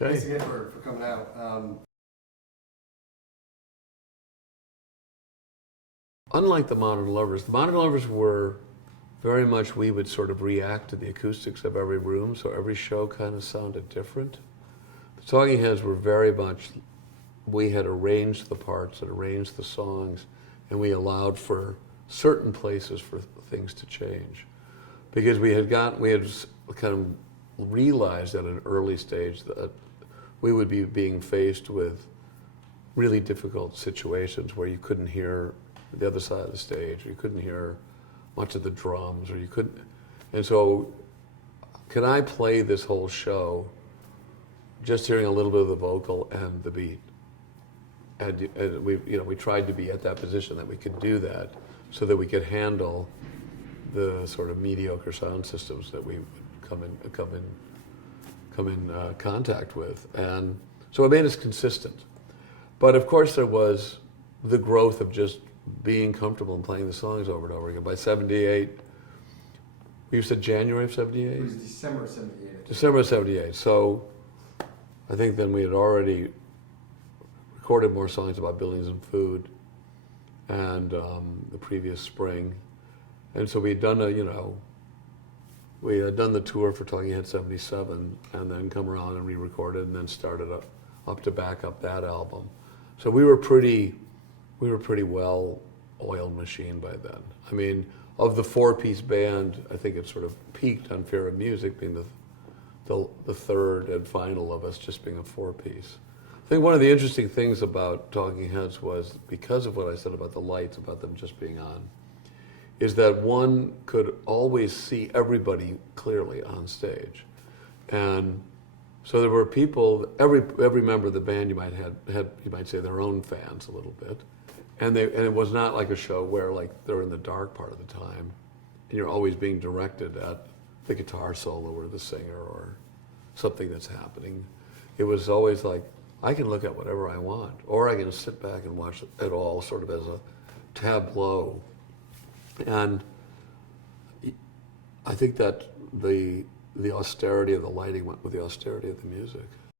Okay. Thanks again for coming out. Unlike the Modern Lovers were very much, we would sort of react to the acoustics of every room, so every show kind of sounded different. The Talking Heads were very much, we had arranged the parts and arranged the songs, and we allowed for certain places for things to change. Because we had kind of realized at an early stage that we would be being faced with really difficult situations where you couldn't hear the other side of the stage, or you couldn't hear much of the drums, or you couldn't. And so, can I play this whole show just hearing a little bit of the vocal and the beat? And we tried to be at that position that we could do that, so that we could handle the sort of mediocre sound systems that we would come in contact with, and so it made us consistent. But of course, there was the growth of just being comfortable and playing the songs over and over again. By '78, you said January of '78? It was December of '78. December of '78. So I think then we had already recorded more songs about buildings and food, and the previous spring. And so we had done we had done the tour for Talking Head '77, and then come around and re-recorded, and then started up to back up that album. So we were pretty well-oiled machine by then. I mean, of the four-piece band, I think it sort of peaked on Fear of Music being the third and final of us just being a four-piece. I think one of the interesting things about Talking Heads was, because of what I said about the lights, about them just being on, is that one could always see everybody clearly on stage. And so there were people, every member of the band you might say their own fans a little bit. And it was not like a show where like they're in the dark part of the time and you're always being directed at the guitar solo or the singer or something that's happening. It was always like, I can look at whatever I want, or I can sit back and watch it all sort of as a tableau. And I think that the austerity of the lighting went with the austerity of the music.